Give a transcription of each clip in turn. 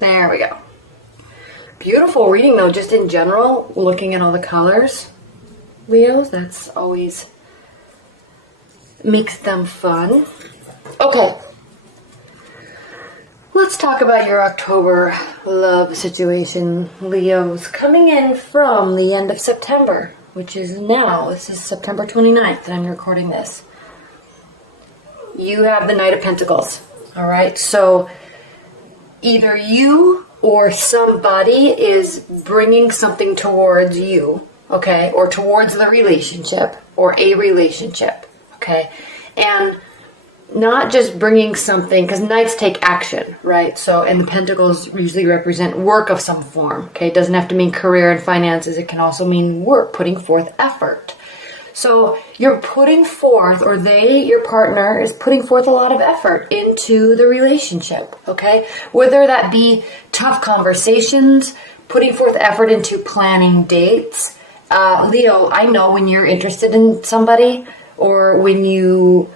There we go. Beautiful reading though, just in general, looking at all the colors, Leos, that's always makes them fun. Okay, let's talk about your October love situation, Leos, coming in from the end of September, which is now. This is September 29th that I'm recording this. You have the Knight of Pentacles, all right? So either you or somebody is bringing something towards you, okay, or towards the relationship or a relationship, okay, and not just bringing something, because knights take action, right? So, and the pentacles usually represent work of some form, okay? It doesn't have to mean career and finances. It can also mean work, putting forth effort. So you're putting forth, or your partner is putting forth a lot of effort into the relationship, okay? Whether that be tough conversations, putting forth effort into planning dates. Leo, I know when you're interested in somebody, or when you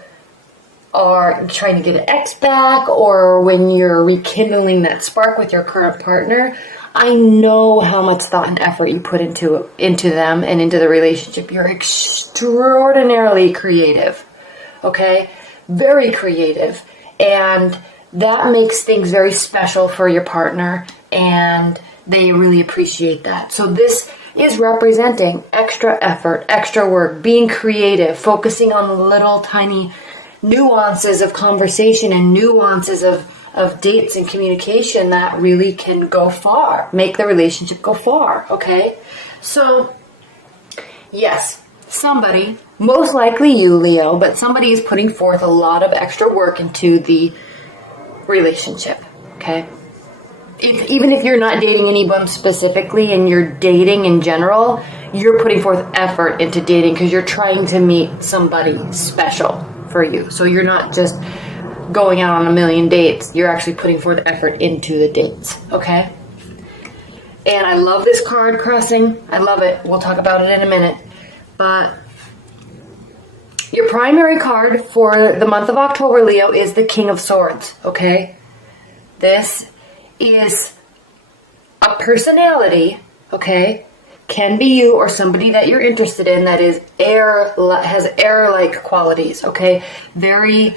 are trying to get an ex back, or when you're rekindling that spark with your current partner, I know how much thought and effort you put into them and into the relationship. You're extraordinarily creative, okay? Very creative. And that makes things very special for your partner, and they really appreciate that. So this is representing extra effort, extra work, being creative, focusing on little tiny nuances of conversation and nuances of dates and communication that really can go far, make the relationship go far, okay? So, yes, somebody, most likely you, Leo, but somebody is putting forth a lot of extra work into the relationship, okay? Even if you're not dating anyone specifically and you're dating in general, you're putting forth effort into dating because you're trying to meet somebody special for you. So you're not just going out on a million dates. You're actually putting forth effort into the dates, okay? And I love this card crossing. I love it. We'll talk about it in a minute. But your primary card for the month of October, Leo, is the King of Swords, okay? This is a personality, okay? Can be you or somebody that you're interested in that is has air-like qualities, okay? Very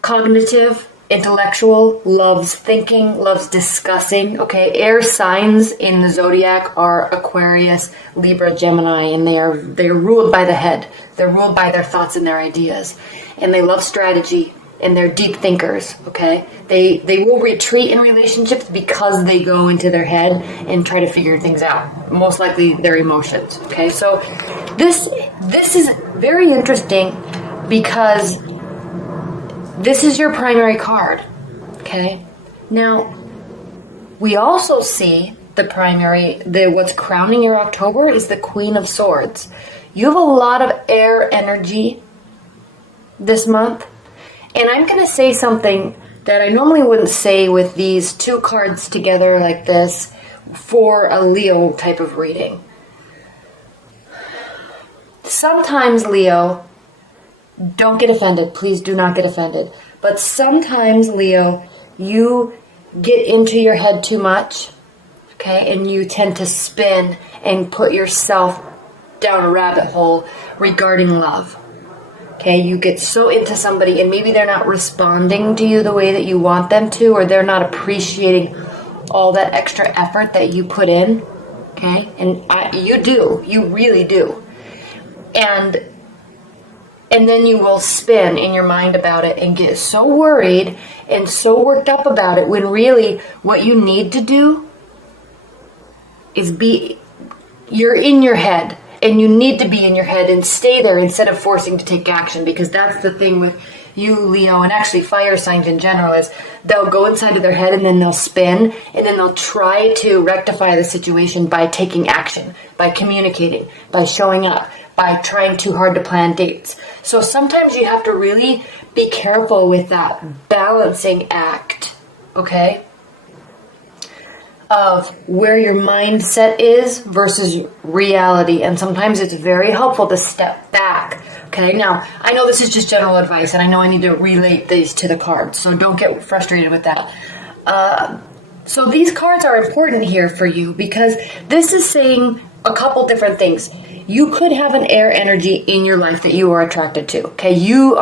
cognitive, intellectual, loves thinking, loves discussing, okay? Air signs in the zodiac are Aquarius, Libra, Gemini, and they're ruled by the head. They're ruled by their thoughts and their ideas. And they love strategy, and they're deep thinkers, okay? They will retreat in relationships because they go into their head and try to figure things out. Most likely their emotions, okay? So this is very interesting because this is your primary card, okay? Now, we also see what's crowning your October is the Queen of Swords. You have a lot of air energy this month. And I'm going to say something that I normally wouldn't say with these two cards together like this for a Leo type of reading. Sometimes, Leo, don't get offended. Please do not get offended. But sometimes, Leo, you get into your head too much, okay? And you tend to spin and put yourself down a rabbit hole regarding love. Okay, you get so into somebody and maybe they're not responding to you the way that you want them to, or they're not appreciating all that extra effort that you put in, okay? And you really do. And then you will spin in your mind about it and get so worried and so worked up about it when really what you need to do is you're in your head. And you need to be in your head and stay there instead of forcing to take action, because that's the thing with you, Leo, and actually fire signs in general is they'll go inside of their head and then they'll spin and then they'll try to rectify the situation by taking action, by communicating, by showing up, by trying too hard to plan dates. So sometimes you have to really be careful with that balancing act, okay? Of where your mindset is versus reality. And sometimes it's very helpful to step back. Okay, now, I know this is just general advice, and I know I need to relate these to the cards, so don't get frustrated with that. So these cards are important here for you because this is saying a couple different things. You could have an air energy in your life that you are attracted to. Okay, you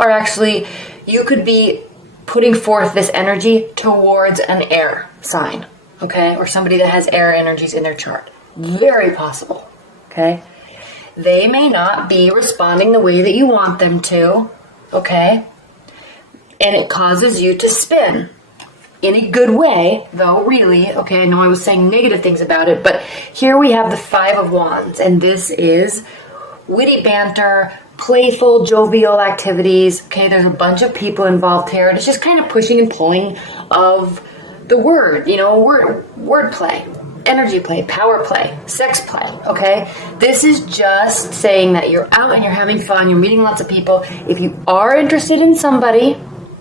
could be putting forth this energy towards an air sign. Okay, or somebody that has air energies in their chart. Very possible. Okay, they may not be responding the way that you want them to. Okay, and it causes you to spin. In a good way, though, really. Okay, I know I was saying negative things about it, but here we have the Five of Wands, and this is witty banter, playful, jovial activities. Okay, there's a bunch of people involved here, and it's just kind of pushing and pulling of the word, word play, energy play, power play, sex play. Okay, this is just saying that you're out and you're having fun, you're meeting lots of people. If you are interested in somebody,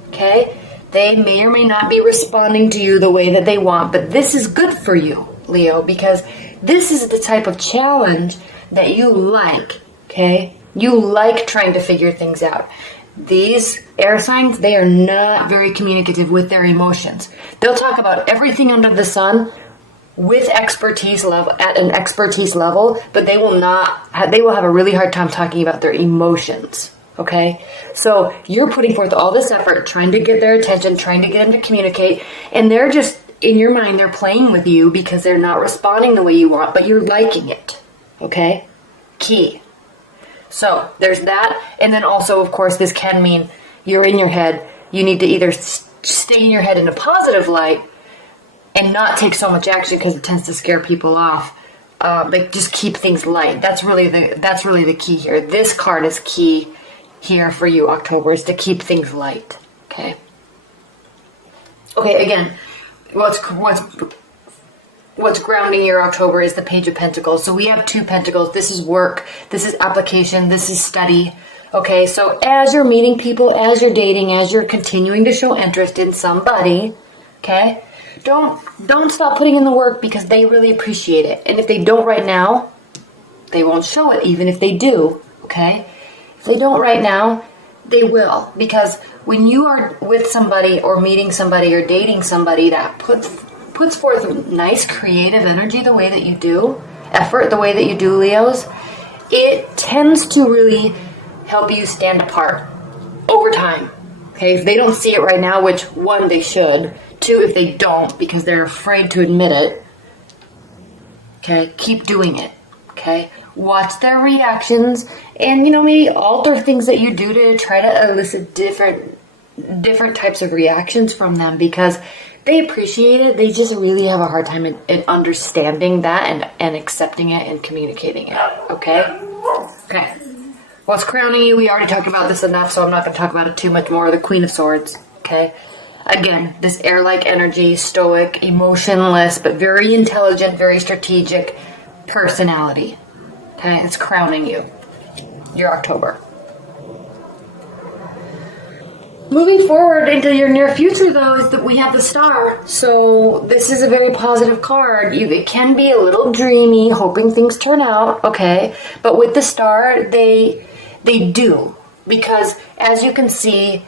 okay, they may or may not be responding to you the way that they want, but this is good for you, Leo, because this is the type of challenge that you like, okay? You like trying to figure things out. These air signs, they are not very communicative with their emotions. They'll talk about everything under the sun with expertise level, at an expertise level, but they will have a really hard time talking about their emotions. Okay, so you're putting forth all this effort, trying to get their attention, trying to get them to communicate, and they're just, in your mind, they're playing with you because they're not responding the way you want, but you're liking it. Okay, key. So there's that, and then also, of course, this can mean you're in your head. You need to either stay in your head in a positive light and not take so much action because it tends to scare people off. But just keep things light. That's really the key here. This card is key here for you, October, is to keep things light. Okay, again, what's grounding your October is the Page of Pentacles. So we have 2 Pentacles. This is work, this is application, this is study. Okay, so as you're meeting people, as you're dating, as you're continuing to show interest in somebody, okay, don't stop putting in the work because they really appreciate it. And if they don't right now, they won't show it, even if they do. Okay, if they don't right now, they will, because when you are with somebody or meeting somebody or dating somebody that puts forth nice creative energy the way that you do, effort the way that you do, Leos, it tends to really help you stand apart over time. Okay, if they don't see it right now, which 1, they should, 2, if they don't, because they're afraid to admit it, okay, keep doing it. Okay, watch their reactions and, maybe alter things that you do to try to elicit different types of reactions from them because they appreciate it. They just really have a hard time in understanding that and accepting it and communicating it. Okay. What's crowning you? We already talked about this enough, so I'm not going to talk about it too much more. The Queen of Swords. Okay. Again, this air-like energy, stoic, emotionless, but very intelligent, very strategic personality. Okay, it's crowning you. Your October. Moving forward into your near future, though, is that we have the Star. So this is a very positive card. It can be a little dreamy, hoping things turn out, okay? But with the Star, they do. Because, as you can see,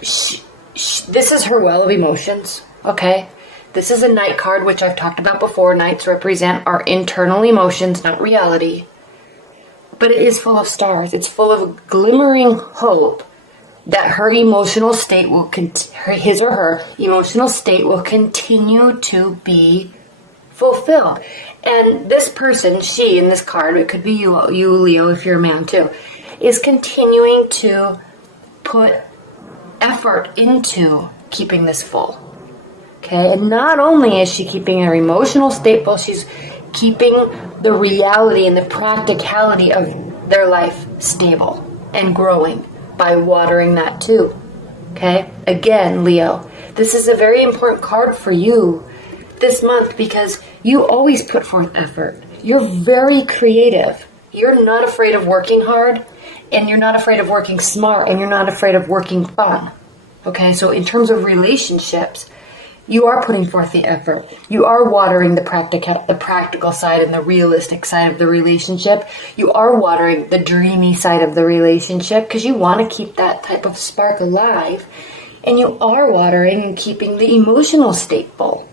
this is her well of emotions, okay? This is a Knight card, which I've talked about before. Knights represent our internal emotions, not reality. But it is full of stars. It's full of glimmering hope that her emotional state will, his or her emotional state will continue to be fulfilled. And this person, she in this card, it could be you Leo, if you're a man too, is continuing to put effort into keeping this full. Okay, and not only is she keeping her emotional state full, she's keeping the reality and the practicality of their life stable and growing by watering that too. Okay, again, Leo, this is a very important card for you this month because you always put forth effort. You're very creative. You're not afraid of working hard, and you're not afraid of working smart, and you're not afraid of working fun. Okay, so in terms of relationships, you are putting forth the effort. You are watering the practical side and the realistic side of the relationship. You are watering the dreamy side of the relationship because you want to keep that type of spark alive And you are watering and keeping the emotional state full.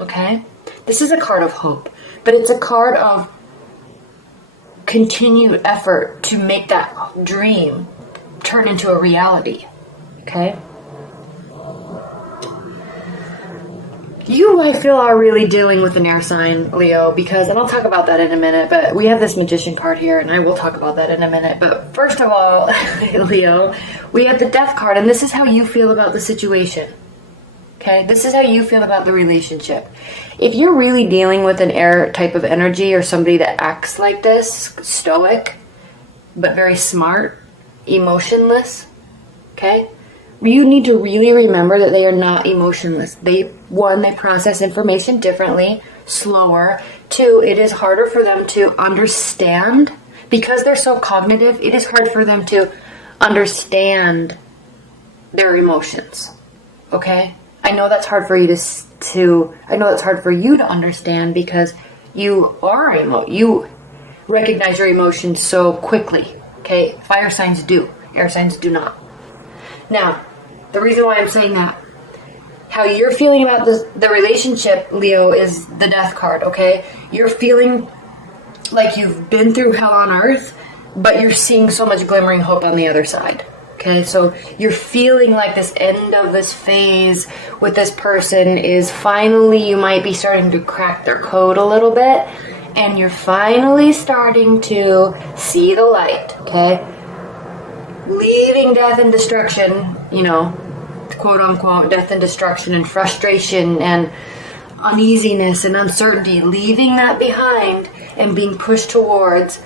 Okay? This is a card of hope, but it's a card of continued effort to make that dream turn into a reality. Okay? You, I feel, are really dealing with an air sign, Leo, because, and I'll talk about that in a minute, but we have this Magician card here, and I will talk about that in a minute. But first of all, Leo, we have the Death card, and this is how you feel about the situation. Okay? This is how you feel about the relationship. If you're really dealing with an air type of energy or somebody that acts like this, stoic, but very smart, emotionless, okay? You need to really remember that they are not emotionless. They process information differently, slower. 2, it is harder for them to understand. Because they're so cognitive, it is hard for them to understand their emotions. Okay? I know that's hard for you I know that's hard for you to understand because you recognize your emotions so quickly. Okay? Fire signs do. Air signs do not. Now, the reason why I'm saying that, how you're feeling about the relationship, Leo, is the Death card, okay? You're feeling like you've been through hell on earth, but you're seeing so much glimmering hope on the other side, okay? So you're feeling like this end of this phase with this person is finally, you might be starting to crack their code a little bit, and you're finally starting to see the light, okay? Leaving death and destruction, quote unquote, death and destruction and frustration and uneasiness and uncertainty, leaving that behind and being pushed towards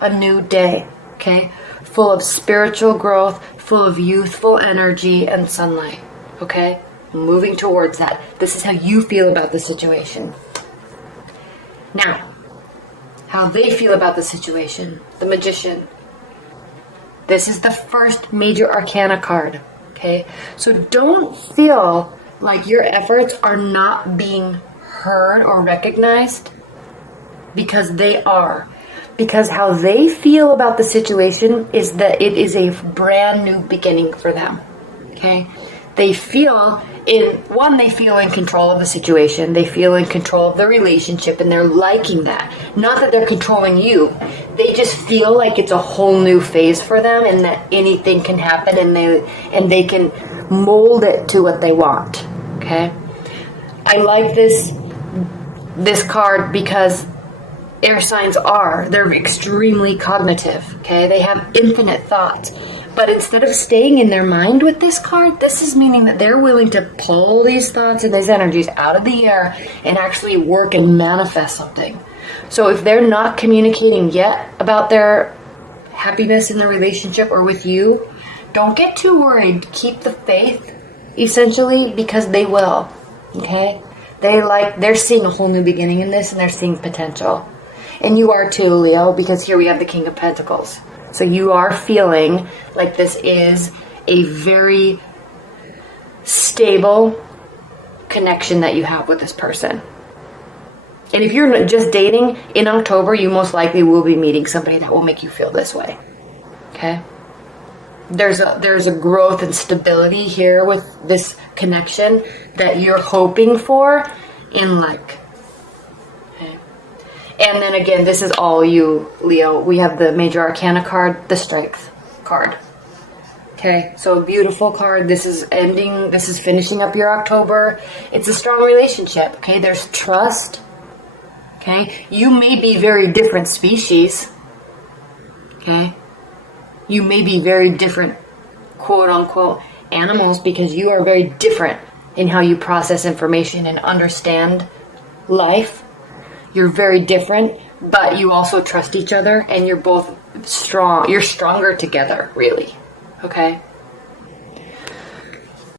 a new day, okay? Full of spiritual growth, full of youthful energy and sunlight, okay? Moving towards that. This is how you feel about the situation. Now, how they feel about the situation. The Magician. This is the first major arcana card. Okay? So don't feel like your efforts are not being heard or recognized, because they are. Because how they feel about the situation is that it is a brand new beginning for them. Okay? They feel in control of the situation. They feel in control of the relationship, and they're liking that. Not that they're controlling you. They just feel like it's a whole new phase for them, and that anything can happen, and they can mold it to what they want. Okay? I like this card because air signs they're extremely cognitive. Okay? They have infinite thoughts. But instead of staying in their mind with this card, this is meaning that they're willing to pull these thoughts and these energies out of the air and actually work and manifest something. So if they're not communicating yet about their happiness in the relationship or with you, don't get too worried. Keep the faith, essentially, because they will. Okay? They're seeing a whole new beginning in this, and they're seeing potential. And you are too, Leo, because here we have the King of Pentacles. So you are feeling like this is a very stable connection that you have with this person. And if you're just dating, in October, you most likely will be meeting somebody that will make you feel this way. Okay? There's a growth and stability here with this connection that you're hoping for in like. And then again, this is all you, Leo. We have the Major Arcana card, the Strength card. Okay, so a beautiful card. This is finishing up your October. It's a strong relationship, okay? There's trust, okay? You may be very different species, okay? You may be very different, quote-unquote, animals, because you are very different in how you process information and understand life. You're very different, but you also trust each other, and you're both strong. You're stronger together, really. Okay?